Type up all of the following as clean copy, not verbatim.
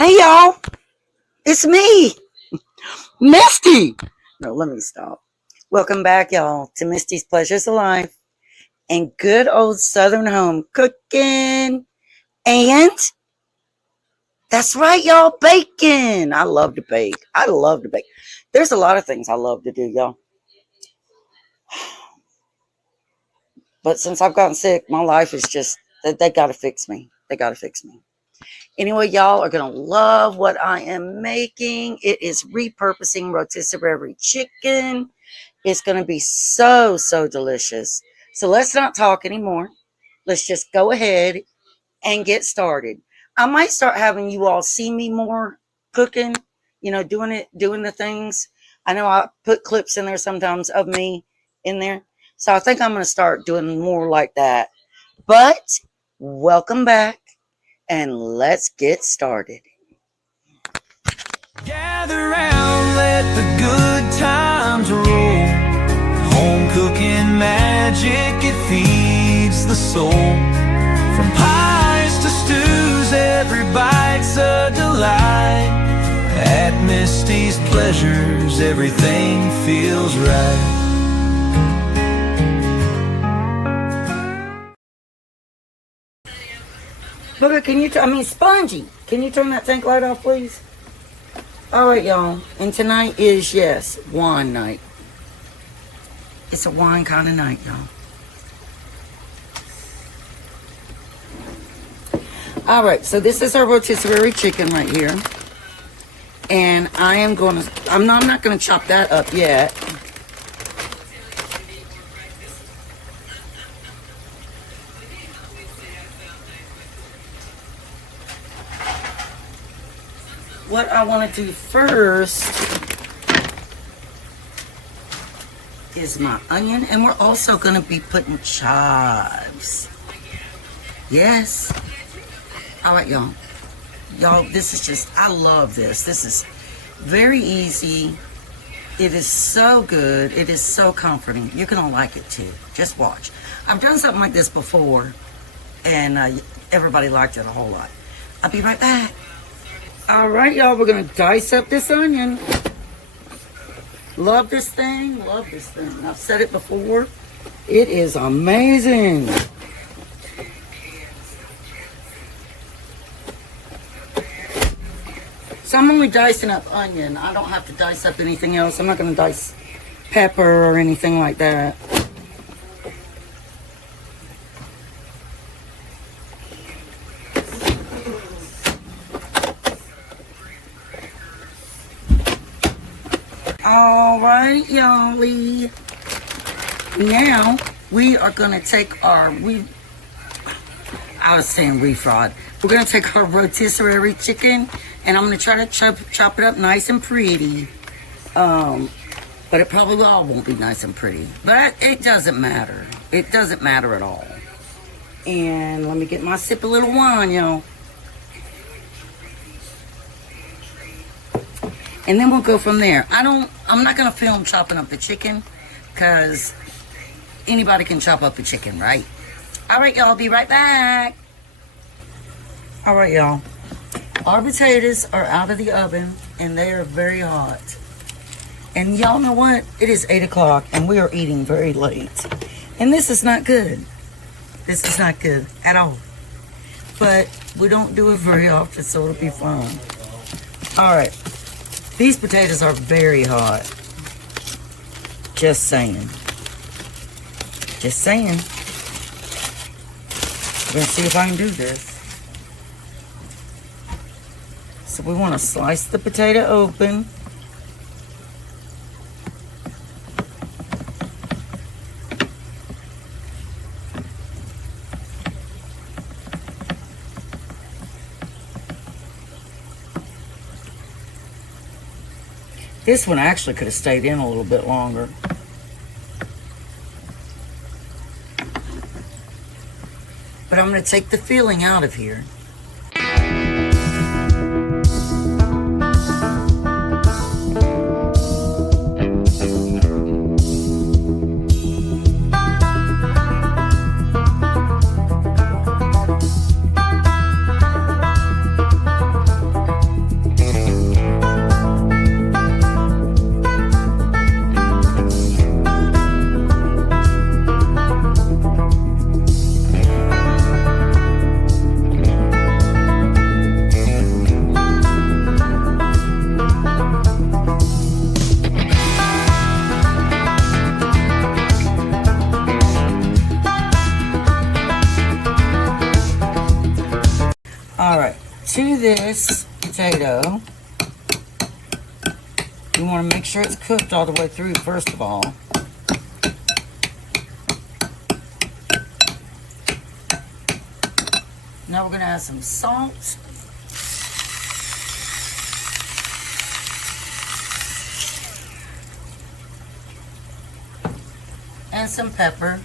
Hey y'all, it's me, Misty. No, let me stop. Welcome back, y'all, to Misty's Pleasures of Life and good old Southern home cooking. And that's right, y'all, bacon. I love to bake. I love to bake. There's a lot of things I love to do, y'all. But since I've gotten sick, my life is just, they got to fix me. They got to fix me. Anyway, y'all are going to love what I am making. It is repurposing rotisserie chicken. It's going to be so, so delicious. So let's not talk anymore. Let's just go ahead and get started. I might start having you all see me more cooking, doing the things. I know I put clips in there sometimes of me in there. So I think I'm going to start doing more like that. But welcome back and let's get started. Gather round, let the good times roll. Home cooking magic, it feeds the soul. From pies to stews, every bite's a delight. At Misty's Pleasures, everything feels right. Booger, Spongy, can you turn that tank light off, please? All right, y'all. And tonight is, yes, wine night. It's a wine kind of night, y'all. All right, so this is our rotisserie chicken right here. And I'm not going to chop that up yet. What I want to do first is my onion, and we're also going to be putting chives. Yes. All right, y'all. Y'all, this is just, I love this. This is very easy. It is so good. It is so comforting. You're going to like it too. Just watch. I've done something like this before, and everybody liked it a whole lot. I'll be right back. All right, y'all, we're going to dice up this onion. Love this thing. Love this thing. I've said it before. It is amazing. So I'm only dicing up onion. I don't have to dice up anything else. I'm not going to dice pepper or anything like that. All right, y'all. Now we are going to take our refried. We're going to take our rotisserie chicken, and I'm going to try to chop it up nice and pretty. But it probably all won't be nice and pretty. But it doesn't matter. It doesn't matter at all. And let me get my sip of little wine, y'all. And then we'll go from there. I'm not going to film chopping up the chicken because anybody can chop up a chicken, right? All right, y'all, be right back. All right, y'all. Our potatoes are out of the oven and they are very hot. And y'all know what? It is 8 o'clock and we are eating very late. And this is not good. This is not good at all. But we don't do it very often, so it'll be fun. All right. These potatoes are very hot. Just saying. Just saying. We're going to see if I can do this. So we want to slice the potato open. This one actually could have stayed in a little bit longer. But I'm going to take the filling out of here. to this potato, you want to make sure it's cooked all the way through, first of all. Now we're going to add some salt. And some pepper.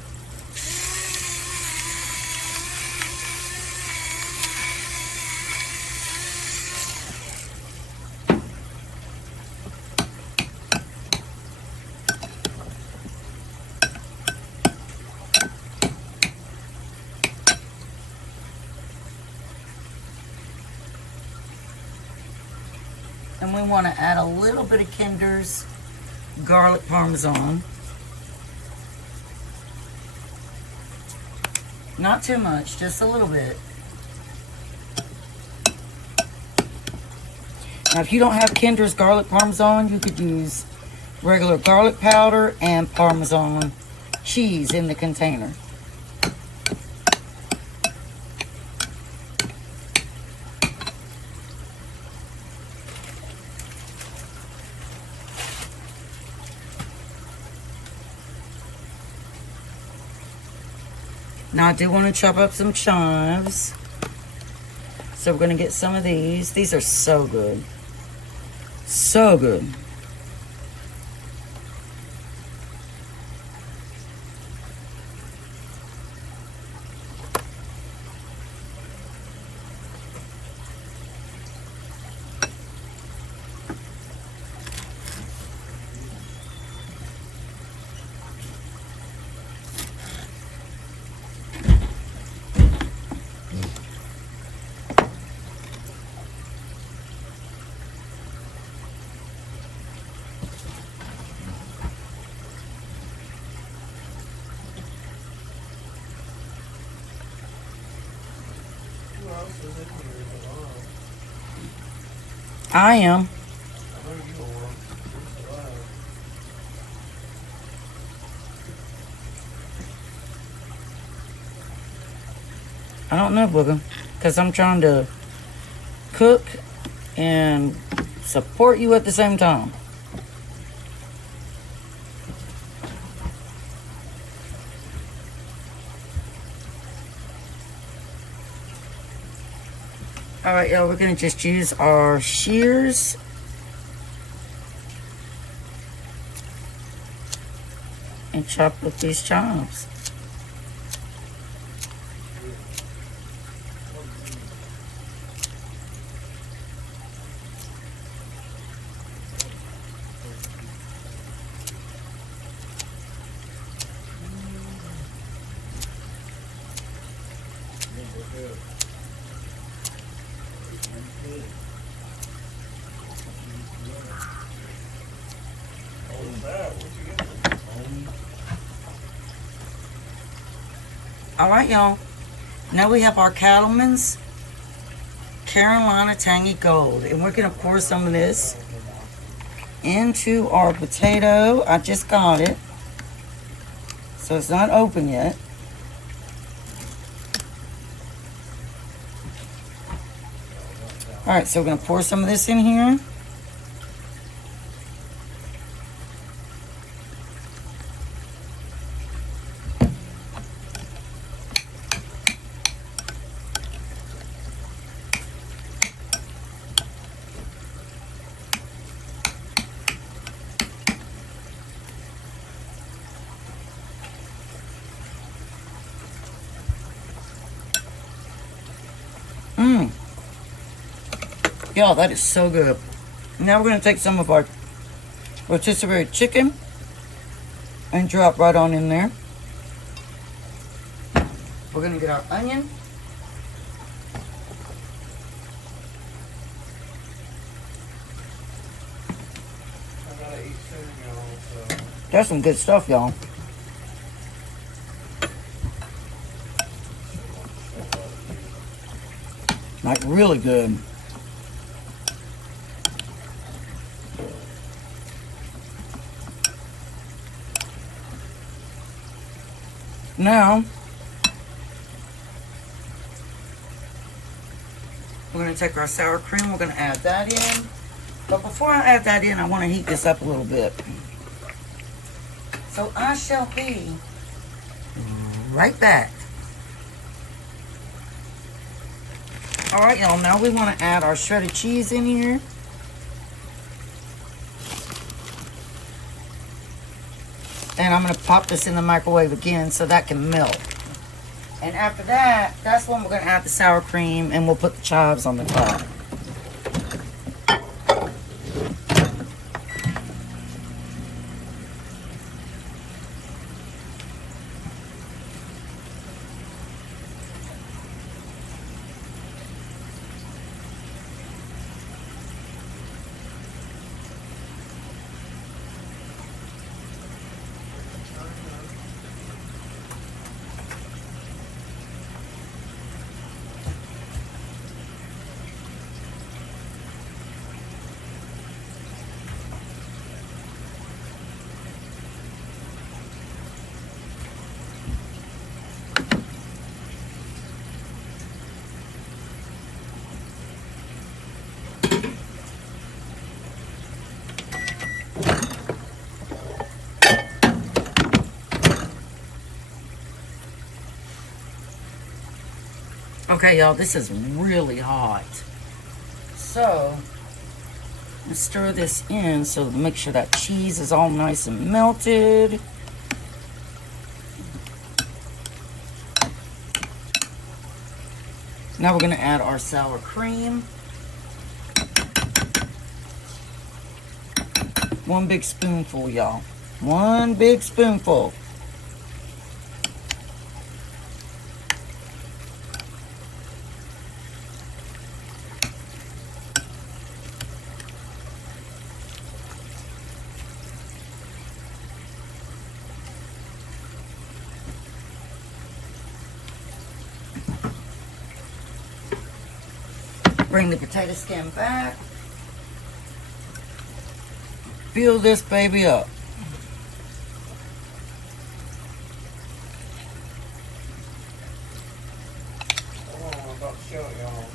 And we want to add a little bit of Kinder's garlic parmesan. Not too much, just a little bit. Now, if you don't have Kinder's garlic parmesan, you could use regular garlic powder and Parmesan cheese in the container. Now I do want to chop up some chives. So we're going to get some of these. These are so good. So good. I am. I don't know, Booger, because I'm trying to cook and support you at the same time. All right, y'all, we're going to just use our shears. And chop up these chives. All right, y'all. Now we have our Cattleman's Carolina Tangy Gold. And we're going to pour some of this into our potato. I just got it. So it's not open yet. All right, so we're going to pour some of this in here. Y'all, that is so good. Now we're going to take some of our rotisserie chicken and drop right on in there. We're going to get our onion. That's some good stuff, y'all. Like, really good. Now, We're going to take our sour cream. We're going to add that in. But before I add that in, I want to heat this up a little bit. So I shall be right back. All right, y'all. Now we want to add our shredded cheese in here. And I'm going to pop this in the microwave again so that can melt. And after that, that's when we're going to add the sour cream and we'll put the chives on the top. Okay, y'all, this is really hot. So, let's stir this in so make sure that cheese is all nice and melted. Now we're going to add our sour cream. 1 big spoonful, y'all. 1 big spoonful. Bring the potato skin back. Fill this baby up. Oh, I'm about to show y'all.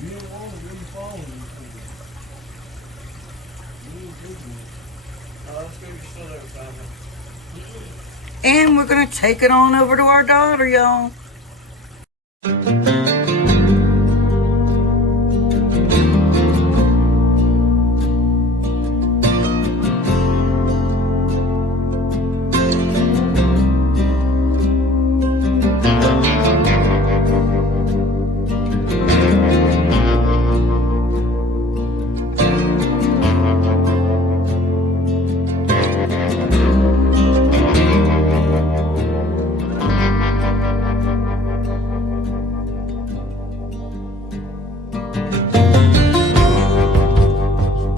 You don't want to really fall in this thing. You ain't good enough. Oh, that's good. You're still there, Simon. And we're going to take it on over to our daughter, y'all.